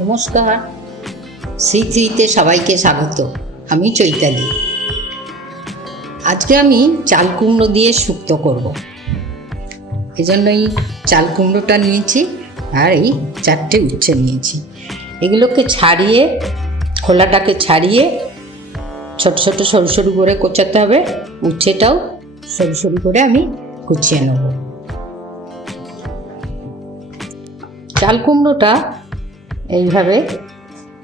নমস্কার। শ্রী থ্রিতে সবাইকে স্বাগত। আমি চৈতালি। আজকে আমি চাল কুমড়ো দিয়ে শুক্তো করব। এজন্য এই চাল কুমড়োটা নিয়েছি আর এই চারটে উচ্ছে নিয়েছি। এগুলোকে ছাড়িয়ে, খোলাটাকে ছাড়িয়ে ছোট ছোট সরু সরু করে কোচাতে হবে। উচ্ছেটাও সরু সরু করে আমি কুচিয়ে নেব। চাল কুমড়োটা এইভাবে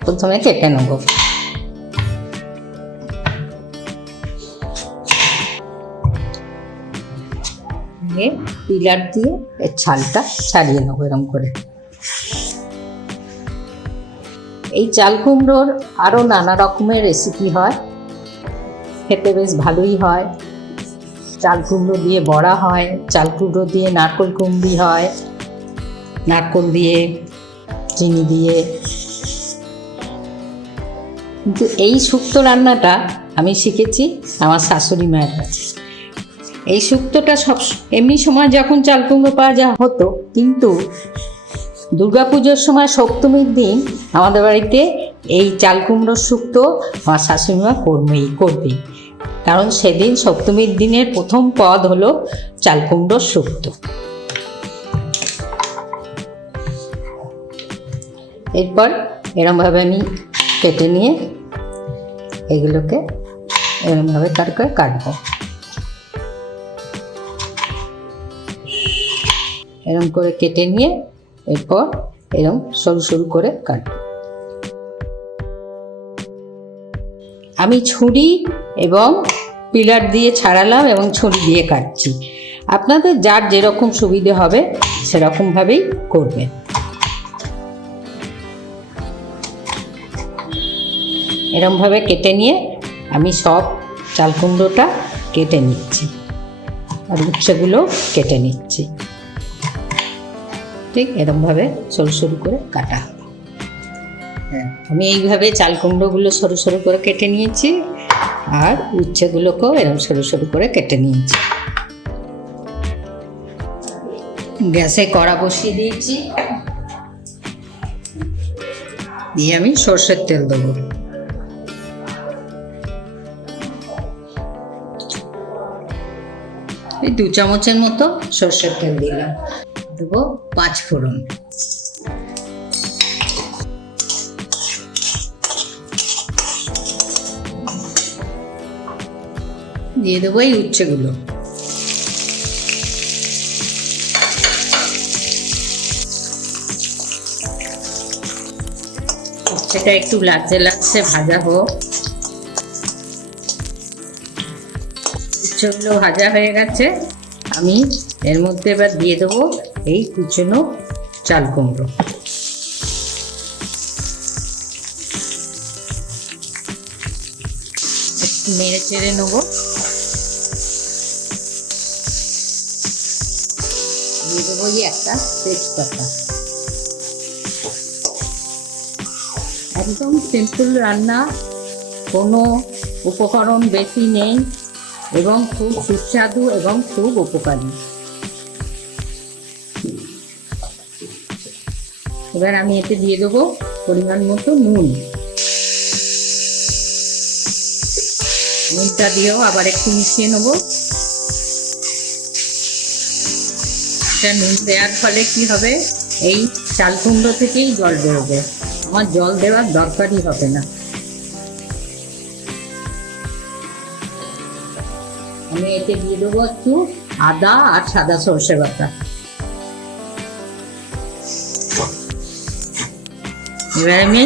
প্রথমে কেটে নেব। পিলার দিয়ে এর ছালটা ছাড়িয়ে নেব এরকম করে। এই চাল কুমড়োর আরও নানা রকমের রেসিপি হয়। খেতে বেশ ভালোই হয়। চাল কুমড়ো দিয়ে বড়া হয়, চাল কুমড়ো দিয়ে নারকোল কুমড়ি হয়। নারকোল দিয়ে চিনি দিয়ে। কিন্তু এই শুক্তো রান্নাটা আমি শিখেছি আমার শাশুড়ি মায়ের কাছে। এই শুক্তোটা সব এমনি সময় যখন চাল কুমড়ো পাওয়া যা হতো, কিন্তু দুর্গাপুজোর সময় সপ্তমীর দিন আমাদের বাড়িতে এই চাল কুমড়োর শুক্তো আমার শাশুড়ি মা করবেই করবেই কারণ সেদিন সপ্তমীর দিনের প্রথম পদ হলো চাল কুমড়োর শুক্তো। এরপর এরমভাবে আমি কেটে নিয়ে এগুলোকে এরমভাবে কাট করে কাটবো। এরম করে কেটে নিয়ে এরপর এরম সরু সরু করে কাটবো। আমি ছুরি এবং পিলার দিয়ে ছাড়ালাম এবং ছুরি দিয়ে কাটছি। আপনাদের যার যেরকম সুবিধে হবে সেরকমভাবেই করবেন। এরমভাবে কেটে নিয়ে আমি সব চাল কুমড়োটা কেটে নিচ্ছি আর উচ্ছেগুলো কেটে নিচ্ছি। ঠিক এরমভাবে সরু সরু করে কাটা হবে। হ্যাঁ আমি এইভাবে চাল কুমড়োগুলো সরু সরু করে কেটে নিয়েছি আর উচ্ছেগুলোকেও এরকম সরু সরু করে কেটে নিয়েছি। গ্যাসে কড়া বসিয়ে দিয়েছি। দিয়ে আমি সর্ষের তেল দেবো। এই দু চামচের মতো সর্ষের তেল দিলাম। দেবো পাঁচ ফোড়ন। দিয়ে দেবো এই উচ্ছেগুলো। উচ্ছেটা একটু লাগছে লাগছে ভাজা হোক। উচ্ছেগুলো ভাজা হয়ে গেছে। আমি এর মধ্যে এবার দিয়ে দেবো এই কুচনো চাল কুমড়ো। নেড়ে চেড়ে নেব। দিয়ে দেবো একটা তেজপাতা। একদম সিম্পল রান্না, কোনো উপকরণ বেশি নেই। এবং খুব সুস্বাদু এবং খুব উপকারী। এবার আমি এতে দিয়ে দেবো পরিমাণ মতো নুন। নুনটা দিয়েও আবার একটু মিশিয়ে নেব। নুন দেওয়ার ফলে কি হবে? এই চাল কুমড়ো থেকেই জল বেরোবে। আমার জল দেওয়ার দরকারই হবে না। আমি এতে দিয়ে দেবো একটু আদা আর সাদা সর্ষে বাটা। এবার আমি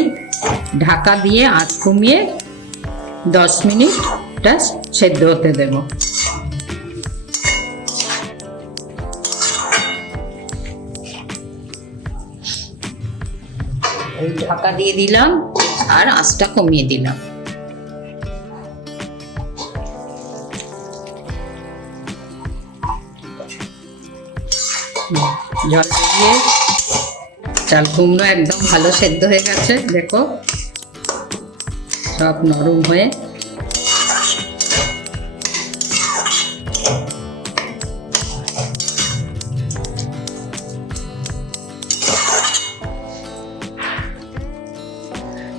ঢাকা দিয়ে আঁচ কমিয়ে দশ মিনিটটা সেদ্ধ হতে দেব। ঢাকা দিয়ে দিলাম আর আঁচটা কমিয়ে দিলাম। জল দিয়ে চাল কুমড়ো একদম ভালো সেদ্ধ হয়ে গেছে, দেখো। সব নরম হয়ে।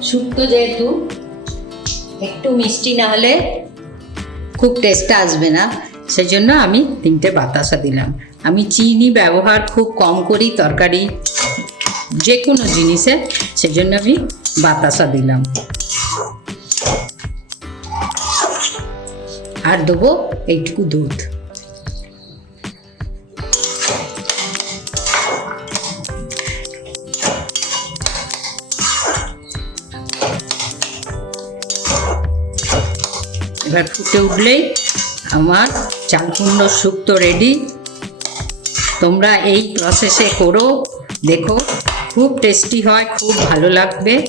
শুক্তো যেহেতু, একটু মিষ্টি না হলে খুব টেস্ট আসবে না। সেজন্য আমি তিনটে বাতাসা দিলাম। আমি চিনি ব্যবহার খুব কম করি তরকারি যে কোনো জিনিসে, সেজন্য আমি বাতাসা দিলাম। আর দেবো এইটুকু দুধ। এবার ফুটে উঠলেই আমার চালকুন্ড শুক্তো রেডি। তোমরা এই প্রসেসে করো। দেখো, খুব টেস্টি হয়, খুব ভালো লাগবে।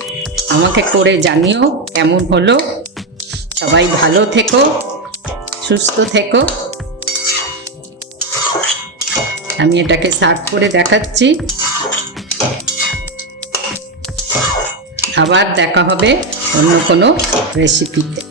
আমাকে করে জানিও কেমন হলো। সবাই ভালো থেকো, সুস্থ থেকো। আমি এটাকে সার্ভ করে দেখাচ্ছি। আবার দেখা হবে অন্য কোনো রেসিপিতে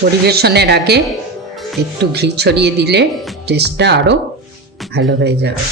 পরিবেশনের আগে একটু ঘি ছড়িয়ে দিলে টেস্টটা আরও ভালো হয়ে যাবে।